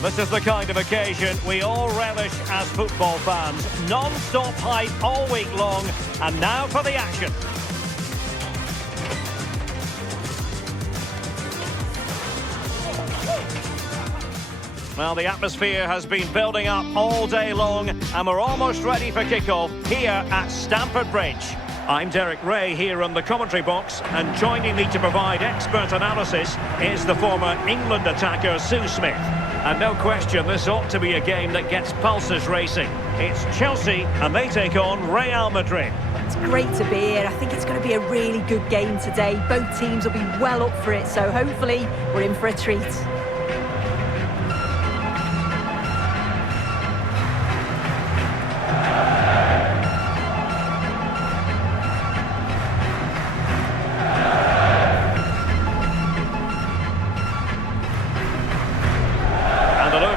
This is the kind of occasion we all relish as football fans. Non-stop hype all week long, and now for the action. Well, the atmosphere has been building up all day long, and we're almost ready for kickoff here at Stamford Bridge. I'm Derek Ray here on the commentary box, and joining me to provide expert analysis is the former England attacker Sue Smith. And no question, this ought to be a game that gets pulses racing. It's Chelsea, and they take on Real Madrid. It's great to be here. I think it's going to be a really good game today. Both teams will be well up for it, so hopefully we're in for a treat.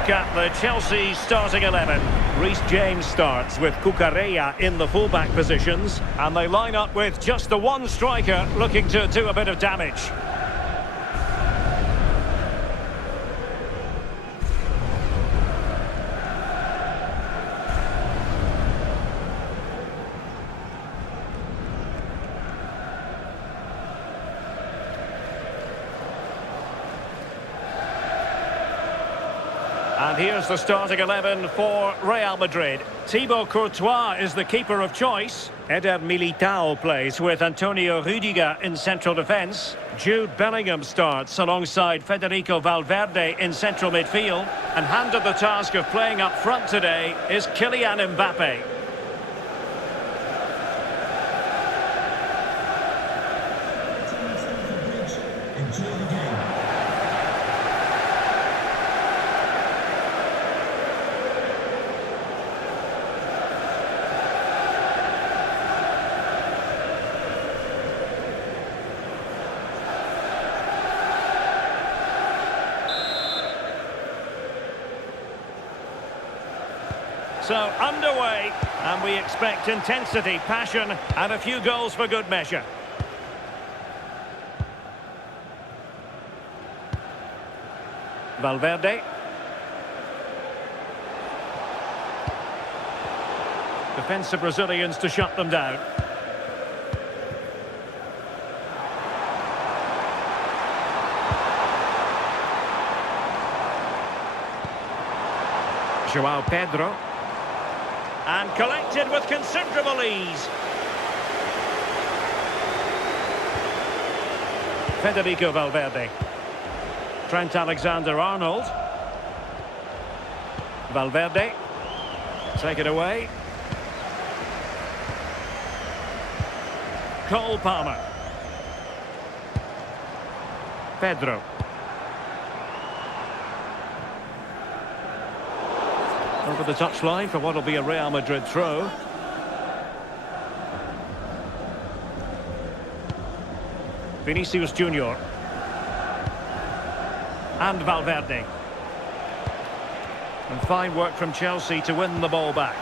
At the Chelsea starting 11. Reece James starts with Cucurella in the fullback positions, and they line up with just the one striker looking to do a bit of damage. And here's the starting 11 for Real Madrid. Thibaut Courtois is the keeper of choice. Eder Militao plays with Antonio Rudiger in central defence. Jude Bellingham starts alongside Federico Valverde in central midfield. And handed the task of playing up front today is Kylian Mbappe. So underway, and we expect intensity, passion, and a few goals for good measure. Valverde. Defensive Brazilians to shut them down. João Pedro. And collected with considerable ease. Federico Valverde. Trent Alexander-Arnold. Valverde. Take it away. Cole Palmer. Pedro. Over the touchline for what will be a Real Madrid throw. Vinicius Junior. And Valverde. And fine work from Chelsea to win the ball back.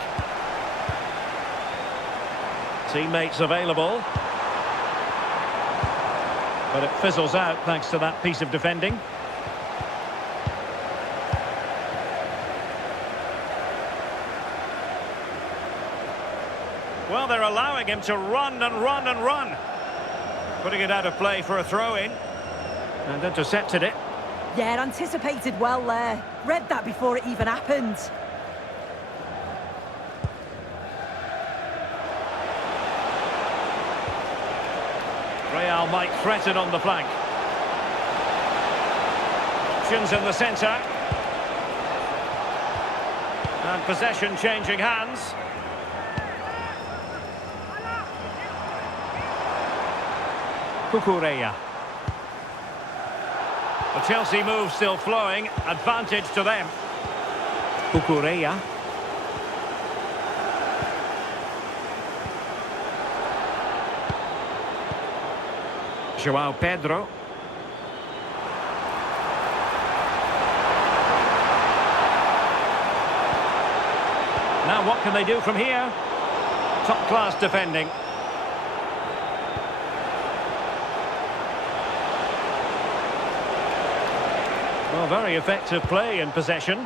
Teammates available. But it fizzles out thanks to that piece of defending. Well, they're allowing him to run and run and run. Putting it out of play for a throw-in. And intercepted it. Yeah, anticipated well there. Read that before it even happened. Real might threaten on the flank. Options in the centre. And possession changing hands. Cucurella. The Chelsea move still flowing. Advantage to them. Cucurella. João Pedro. Now what can they do from here? Top-class defending. Well, very effective play in possession.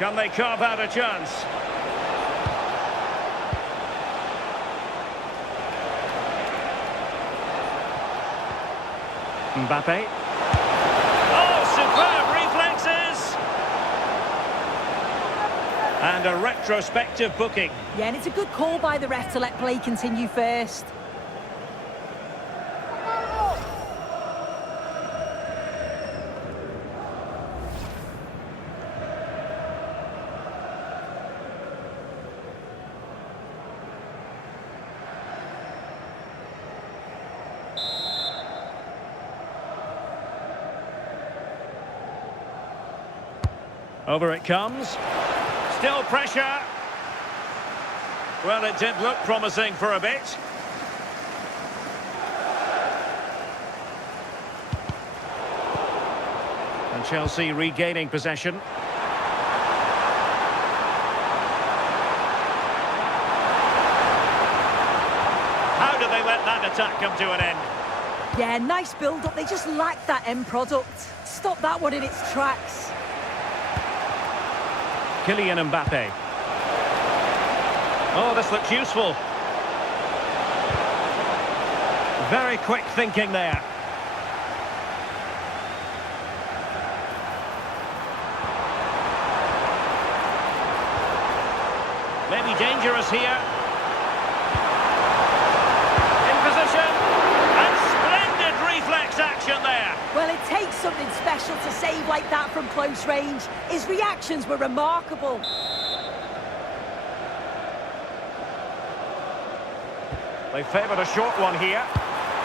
Can they carve out a chance? Mbappe. Oh, superb reflexes! And a retrospective booking. Yeah, and it's a good call by the ref to let play continue first. Over it comes. Still pressure. Well, it did look promising for a bit. And Chelsea regaining possession. How did they let that attack come to an end? Yeah, nice build-up. They just lacked that end product. Stop that one in its tracks. Kylian Mbappe. Oh, this looks useful. Very quick thinking there. Maybe dangerous here. In position. And splendid reflex action there. Well, it takes something special to save like that from close range. His reactions were remarkable. They favoured a short one here.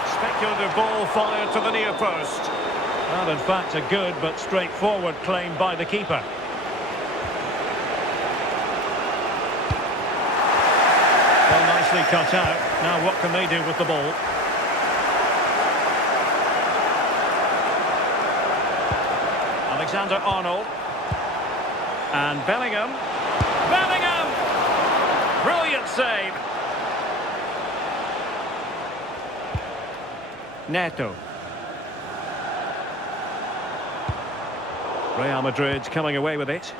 Speculative ball fired to the near post. And in fact, a good but straightforward claim by the keeper. Well, nicely cut out. Now what can they do with the ball? Alexander-Arnold. And Bellingham. Bellingham! Brilliant save. Neto. Real Madrid coming away with it.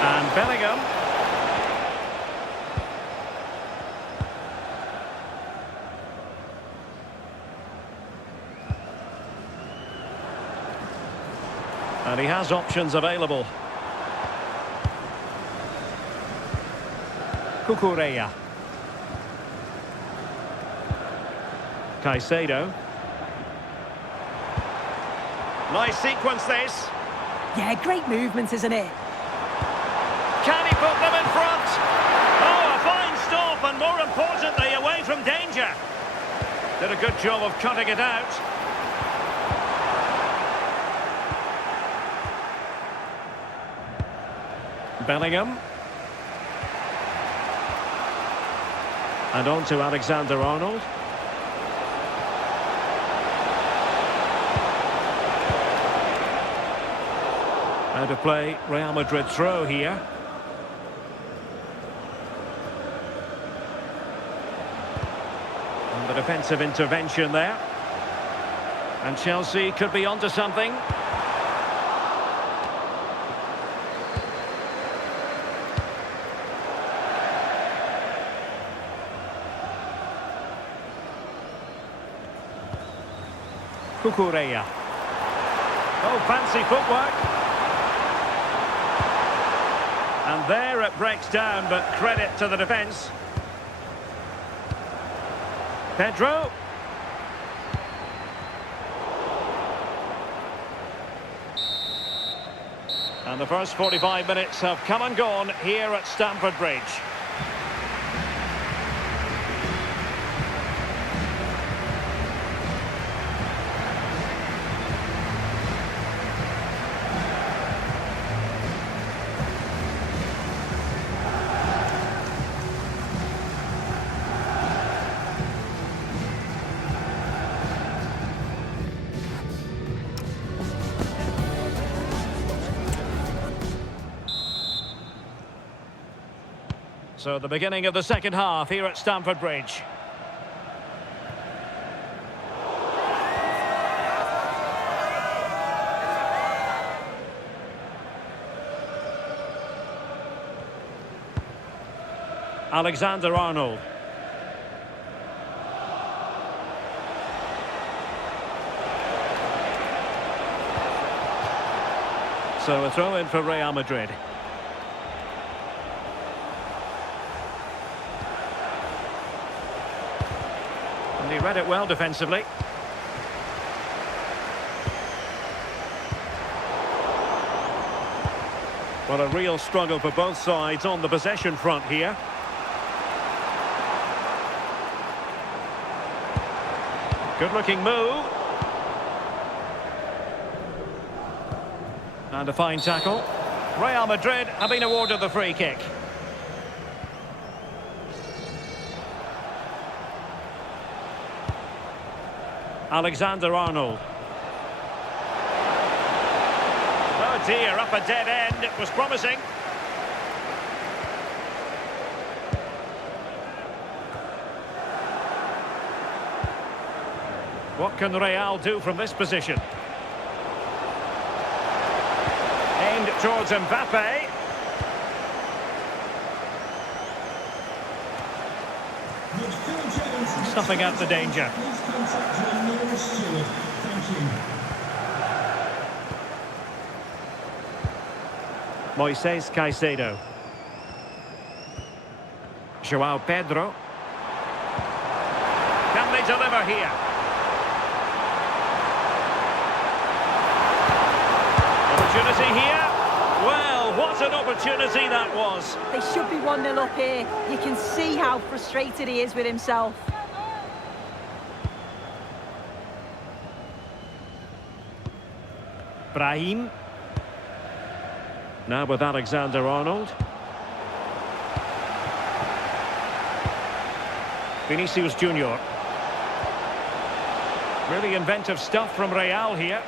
And Bellingham. And he has options available. Cucurella. Caicedo. Nice sequence this. Yeah, great movement, isn't it? Can he put them in front? Oh, a fine stop, and more importantly, away from danger. Did a good job of cutting it out. Bellingham. And on to Alexander-Arnold. Out of play, Real Madrid throw here. And the defensive intervention there. And Chelsea could be onto something. Cucurella. Oh, fancy footwork. And there it breaks down, but credit to the defence. Pedro. And the first 45 minutes have come and gone here at Stamford Bridge. So the beginning of the second half here at Stamford Bridge. Alexander-Arnold. So a throw in for Real Madrid. And he read it well defensively. Well, a real struggle for both sides on the possession front here. Good-looking move. And a fine tackle. Real Madrid have been awarded the free kick. Alexander-Arnold. Oh dear, up a dead end. It was promising. What can Real do from this position? Aimed towards Mbappe. Snuffing out the danger. Moises Caicedo. João Pedro. Can they deliver here? Opportunity here. Well, what an opportunity that was. They should be 1-0 up here. You can see how frustrated he is with himself. Brahim. Now with Alexander-Arnold. Vinicius Junior. Really inventive stuff from Real here.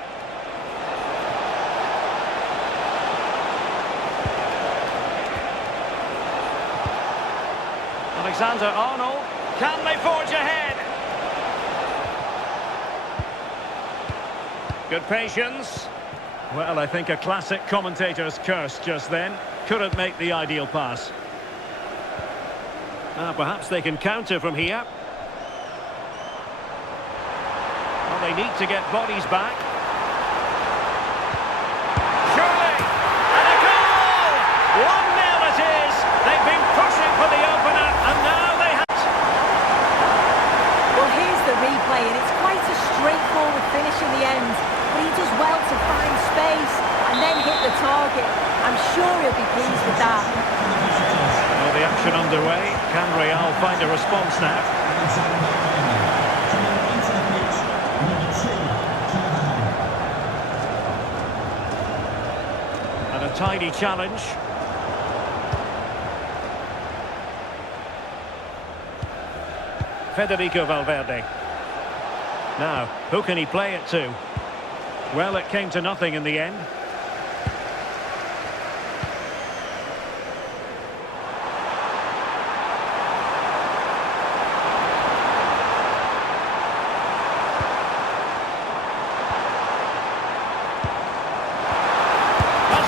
Alexander-Arnold. Can they forge ahead? Good patience. Well, I think a classic commentator's curse just then. Couldn't make the ideal pass. Perhaps they can counter from here. Well, they need to get bodies back. Surely! And a goal! 1-0 it is! They've been pushing for the opener, and now they have... Well, here's the replay, and it's quite a straightforward finish in the end. But he does well to find space and then hit the target. I'm sure he'll be pleased with that. Well, the action underway. Can Real find a response now? And a tidy challenge. Federico Valverde. Now, who can he play it to? Well, it came to nothing in the end. Must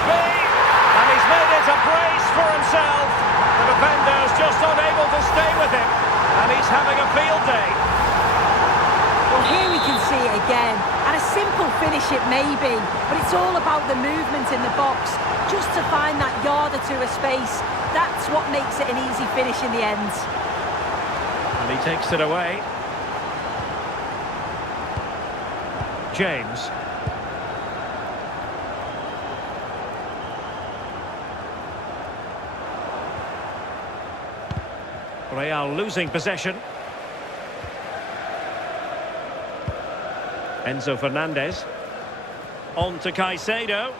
be! And he's made it a brace for himself. The defender's just unable to stay with him. And he's having a field day. Well, here we can see it again. And a simple finish it may be, but it's all about the movement in the box. Just to find that yard or two of space, that's what makes it an easy finish in the end. And he takes it away. James. Real losing possession. Enzo Fernandez. On to Caicedo.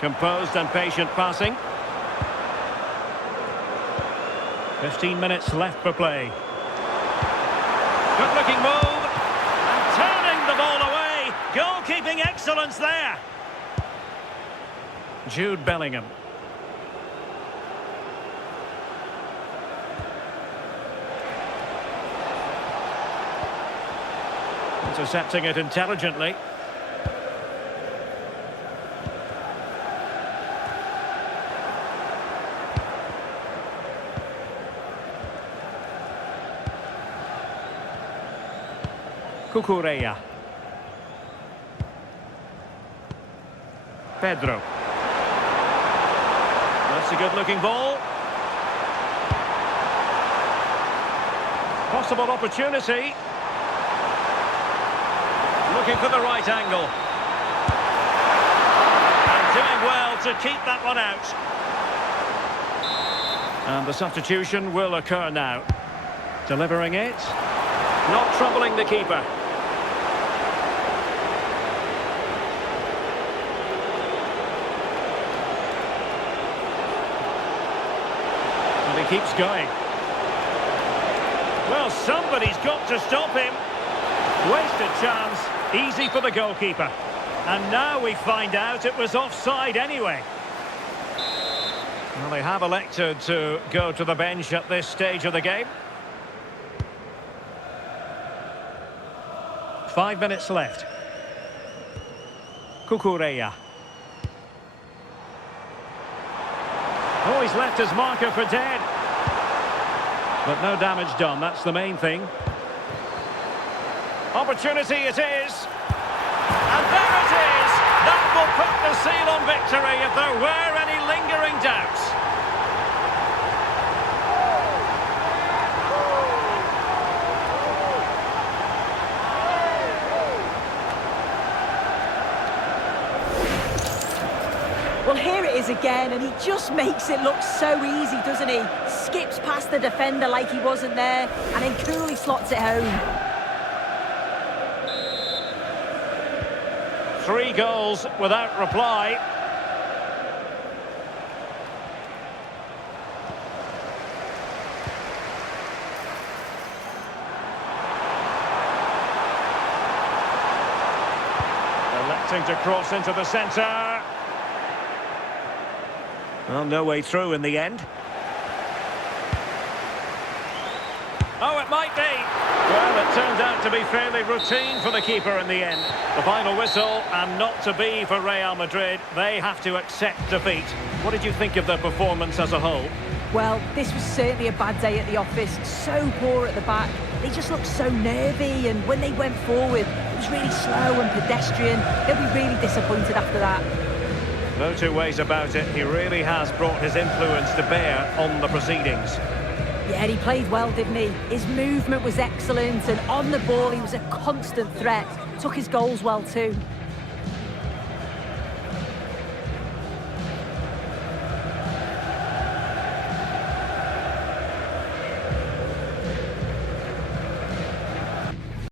Composed and patient passing. 15 minutes left for play. Good looking move. And turning the ball away. Goalkeeping excellence there. Jude Bellingham. Intercepting it intelligently. Cucurella. Pedro. That's a good-looking ball. Possible opportunity. Looking for the right angle. And doing well to keep that one out. And the substitution will occur now. Delivering it. Not troubling the keeper. And he keeps going. Well, somebody's got to stop him. Wasted chance. Easy for the goalkeeper. And now we find out it was offside anyway. Well, they have elected to go to the bench at this stage of the game. 5 minutes left. Cucurella. Oh, he's left his marker for dead. But no damage done, that's the main thing. Opportunity it is. And there it is. That will put the seal on victory if there were any lingering doubts. Well, here it is again, and he just makes it look so easy, doesn't he? Skips past the defender like he wasn't there, and then coolly slots it home. 3 goals without reply. Electing to cross into the centre. Well, no way through in the end. Oh, it might be. Well, it turned out to be fairly routine for the keeper in the end. The final whistle, and not to be for Real Madrid. They have to accept defeat. What did you think of their performance as a whole? Well, this was certainly a bad day at the office. So poor at the back. They just looked so nervy, and when they went forward, it was really slow and pedestrian. They'll be really disappointed after that. No two ways about it. He really has brought his influence to bear on the proceedings. Yeah, he played well, didn't he? His movement was excellent, and on the ball he was a constant threat. Took his goals well too.